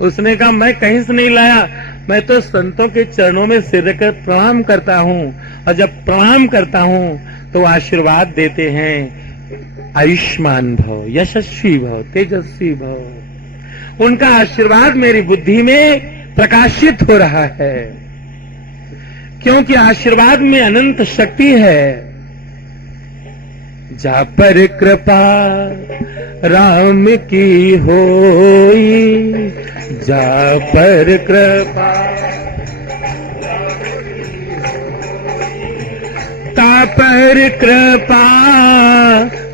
उसने कहा मैं कहीं से नहीं लाया, मैं तो संतों के चरणों में सिर रखकर प्रणाम करता हूं, और जब प्रणाम करता हूं तो आशीर्वाद देते हैं आयुष्मान भव, यशस्वी भव, तेजस्वी भव। उनका आशीर्वाद मेरी बुद्धि में प्रकाशित हो रहा है, क्योंकि आशीर्वाद में अनंत शक्ति है। जा पर कृपा राम की होई, जा पर कृपा ता पर कृपा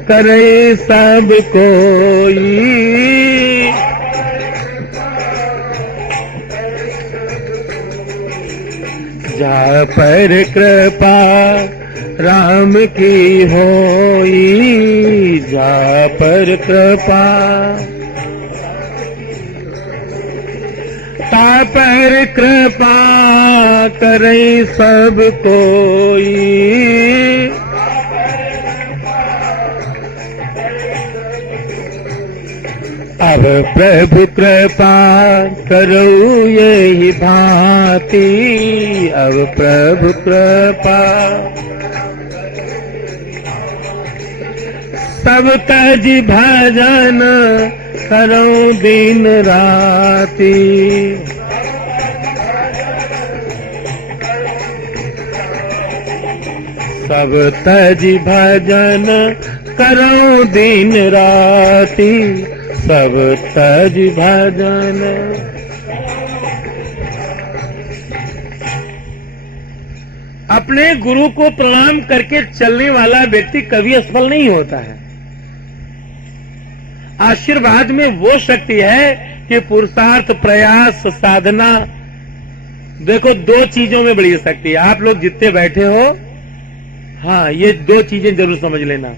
करे सब कोई। जा पर कृपा राम की होई, जा पर कृपा ता पर कृपा करे सब कोई। अब प्रभु कृपा करो यही भांति, अब प्रभु कृपा सब तज भजन करो दिन राती। सब तज भजन करो दिन राती, सब तज भजन। अपने गुरु को प्रणाम करके चलने वाला व्यक्ति कभी असफल नहीं होता है। आशीर्वाद में वो शक्ति है कि पुरुषार्थ प्रयास साधना, देखो 2 चीजों में बड़ी शक्ति है। आप लोग जितने बैठे हो, हाँ ये 2 चीजें जरूर समझ लेना,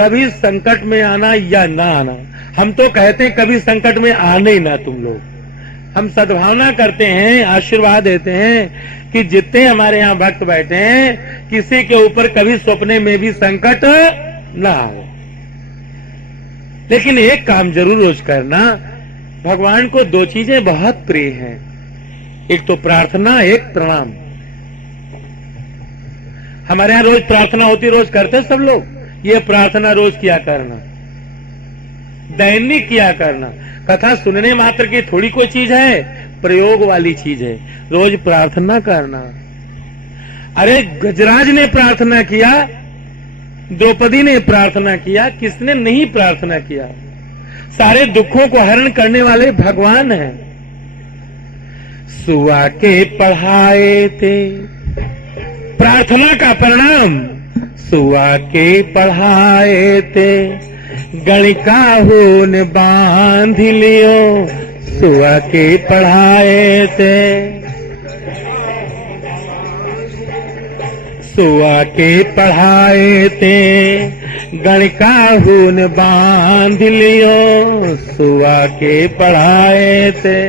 कभी संकट में आना या ना आना। हम तो कहते हैं कभी संकट में आने ही ना तुम लोग। हम सद्भावना करते हैं, आशीर्वाद देते हैं कि जितने हमारे यहाँ भक्त बैठे हैं किसी के ऊपर कभी सपने में भी संकट ना आए। लेकिन एक काम जरूर रोज करना, भगवान को 2 चीजें बहुत प्रिय हैं, एक तो प्रार्थना, एक प्रणाम। हमारे यहाँ रोज प्रार्थना होती, रोज करते सब लोग। ये प्रार्थना रोज किया करना। दैनिक किया करना। कथा सुनने मात्र की थोड़ी कोई चीज है, प्रयोग वाली चीज है। रोज प्रार्थना करना। अरे गजराज ने प्रार्थना किया, द्रौपदी ने प्रार्थना किया, किसने नहीं प्रार्थना किया? सारे दुखों को हरण करने वाले भगवान हैं। सुआ के पढ़ाए थे प्रार्थना का परिणाम, सुआ के पढ़ाए थे गणिका होन बांध लियो, सुआ के पढ़ाए थे, सुआ के पढ़ाए थे गणिका होन बांध लियो, सुआ के पढ़ाए थे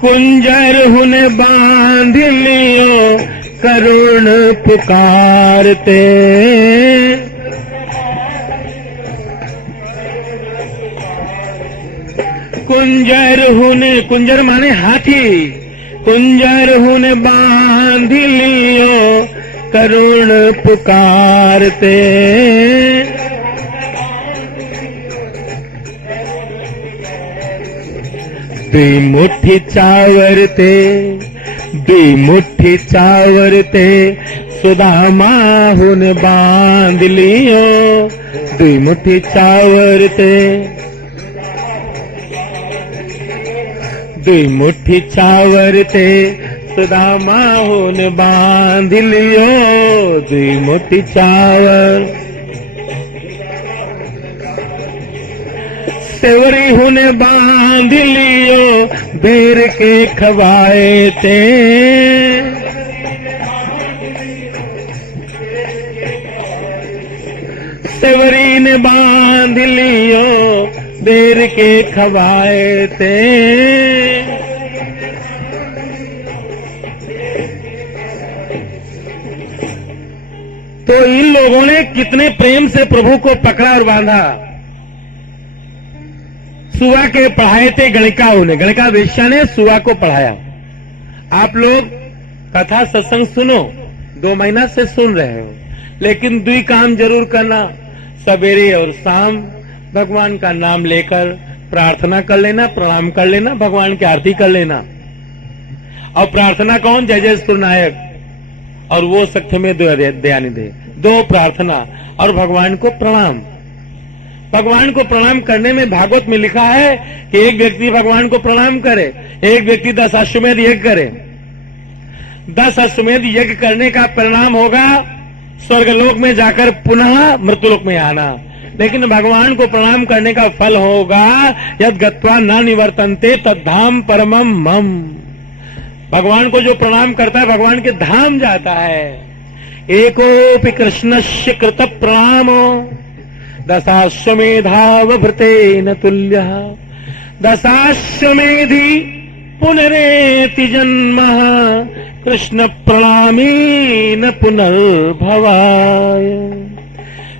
कुंजर हुन बांध लियो, करुण पुकारते, कुंजर हुन, कुंजर माने हाथी, कुंजर हुन बांध लियो, करुण पुकारते, दुई मुट्ठी चावर ते, दुई मुट्ठी चावर ते सुदामा हुन बांध लियो, दुई मुट्ठी चावर ते, दुई मुट्ठी चावर ते सुदामा हुन बांध लियो, दुई मुट्ठी चावर, सेवरी हुन बांध लियो, बेर के खवाए थे, सेवरी ने बांध लियो, बेर के खवाए थे। तो इन लोगों ने कितने प्रेम से प्रभु को पकड़ा और बांधा। सुआ के पढ़ाए थे गणिकाओं ने, गणिका वेश्या ने सुआ को पढ़ाया। आप लोग कथा सत्संग सुनो, 2 महीना से सुन रहे हो, लेकिन 2 काम जरूर करना। सवेरे और शाम भगवान का नाम लेकर प्रार्थना कर लेना, प्रणाम कर लेना, भगवान की आरती कर लेना। और प्रार्थना कौन? जय जय सुरनायक और वो सख्य में दयानिधे, 2 प्रार्थना और भगवान को प्रणाम। भगवान को प्रणाम करने में भागवत में लिखा है कि एक व्यक्ति भगवान को प्रणाम करे, एक व्यक्ति 10 अश्वमेध यज्ञ करे। 10 अश्वमेध यज्ञ करने का परिणाम होगा स्वर्गलोक में जाकर पुनः मृत्युलोक में आना, लेकिन भगवान को प्रणाम करने का फल होगा यद गत्वा न निवर्तन्ते तद्धाम परमम मम। भगवान को जो प्रणाम करता है भगवान के धाम जाता है। एकोपि कृष्णस्य कृत प्रणामो दशाश्वमेधावभृतेन तुल्यः, दशाश्वमेधि पुनरेति जन्मः, कृष्ण प्रणामेन पुनर्भवाय।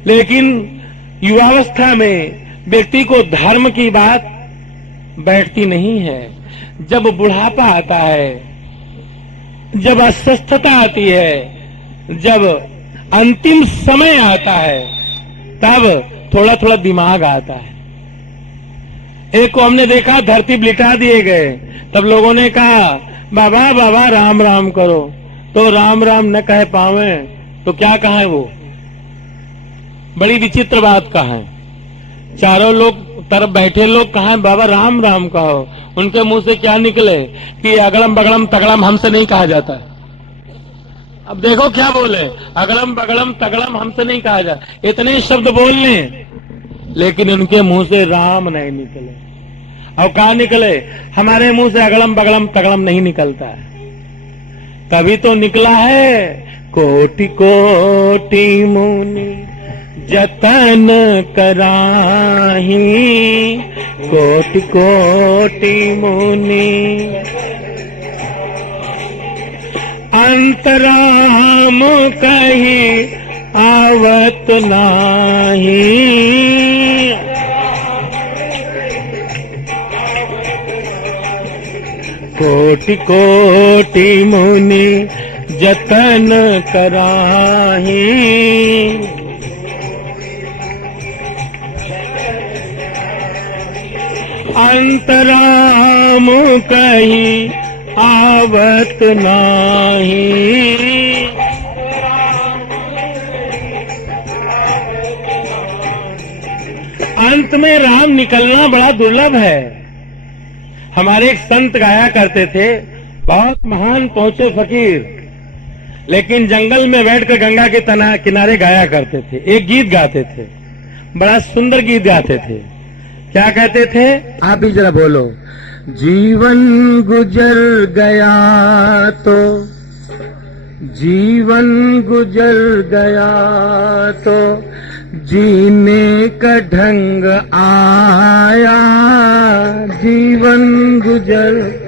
लेकिन युवावस्था में व्यक्ति को धर्म की बात बैठती नहीं है। जब बुढ़ापा आता है, जब अस्वस्थता आती है, जब अंतिम समय आता है, तब थोड़ा थोड़ा दिमाग आता है। एक को हमने देखा धरती लिटा दिए गए, तब लोगों ने कहा बाबा बाबा राम राम करो, तो राम राम न कह पावे तो क्या कहा वो? बड़ी विचित्र बात कहा है। चारों लोग तरफ बैठे लोग कहा बाबा राम राम कहो, उनके मुंह से क्या निकले कि अगड़म बगड़म तगड़म हमसे नहीं कहा जाता। अब देखो क्या बोले, अगड़म बगड़म तगड़म हमसे नहीं कहा जाता। इतने शब्द बोल लें लेकिन उनके मुंह से राम नहीं निकले। और कहा निकले? हमारे मुंह से अगड़म बगड़म तगड़म नहीं निकलता है। तभी तो निकला है कोटि कोटि मुनि जतन कराही, कोटि कोटि मुनि अंतराम कही आवत नाही। कोटि कोटि मुनि जतन कराही, अंतराम कहीं आवत नाही। अंत में राम निकलना बड़ा दुर्लभ है। हमारे एक संत गाया करते थे, बहुत महान पहुंचे फकीर, लेकिन जंगल में बैठकर गंगा के किनारे गाया करते थे। एक गीत गाते थे, बड़ा सुंदर गीत गाते थे। क्या कहते थे? आप भी जरा बोलो। जीवन गुजर गया तो, जीवन गुजर गया तो जीने का ढंग आया। जीवन गुजर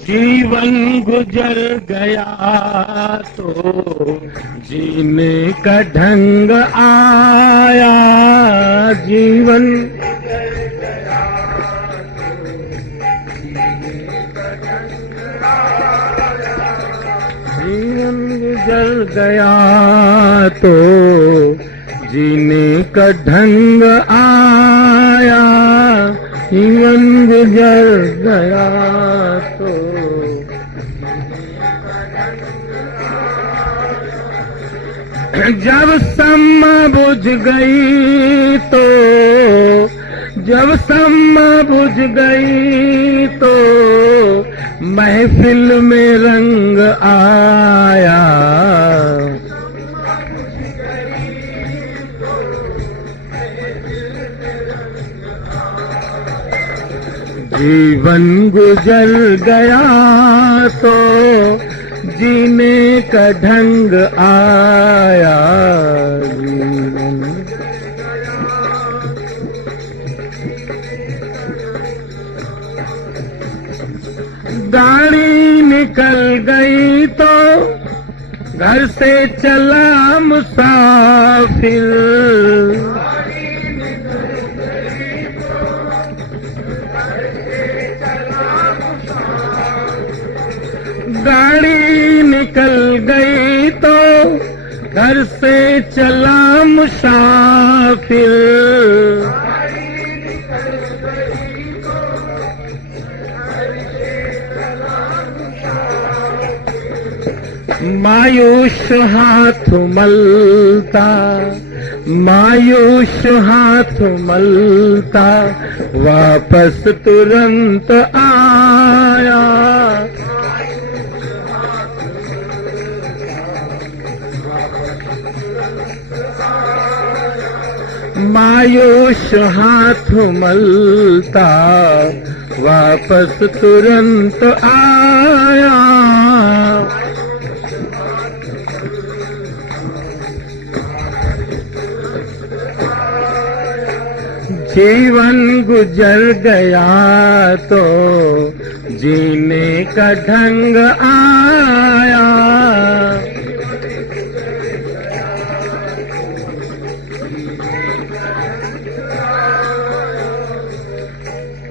जीवन गुजर गया तो जीने का ढंग आया। जीवन जीवन गुजर गया तो जीने का ढंग आया। जीवन गुजर गया तो जब सम्मा बुझ गई तो, जब सम्मा बुझ गई तो महफिल में रंग आया। जीवन गुजर गया तो जीने का ढंग आया। जीवन गाड़ी निकल गई तो घर से चला मुसाफिर। गाड़ी निकल गई तो घर से चला मुसाफिर। मायूस हाथ मलता, मायूस हाथ मलता वापस तुरंत आया। मायूस हाथ मलता वापस तुरंत आया। जीवन गुजर गया तो जीने का ढंग आया।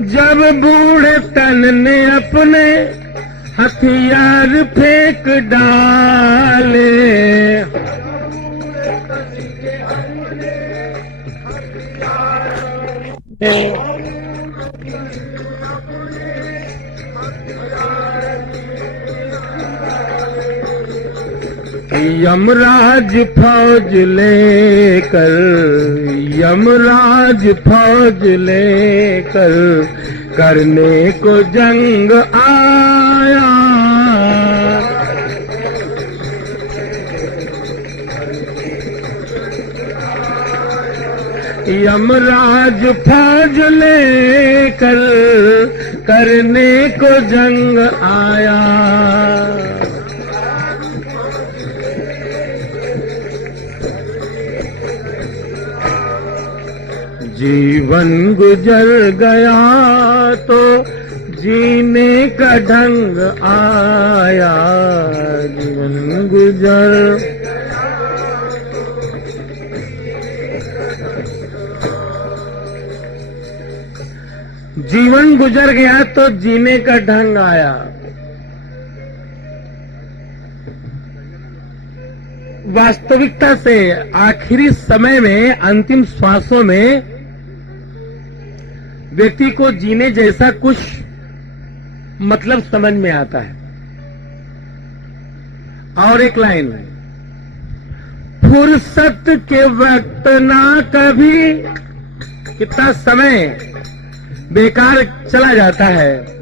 जब बूढ़े तन ने अपने हथियार फेंक डाले, यमराज फौज लेकर, यमराज फौज लेकर करने को जंग आया। यमराज फौज लेकर करने को जंग आया। जीवन गुजर गया तो जीने का ढंग आया। जीवन गुजर जीवन गुजर गया तो जीने का ढंग आया। वास्तविकता से आखिरी समय में, अंतिम श्वासों में व्यक्ति को जीने जैसा कुछ मतलब समझ में आता है। और एक लाइन, फुर्सत के वक्त ना कभी, कितना समय बेकार चला जाता है।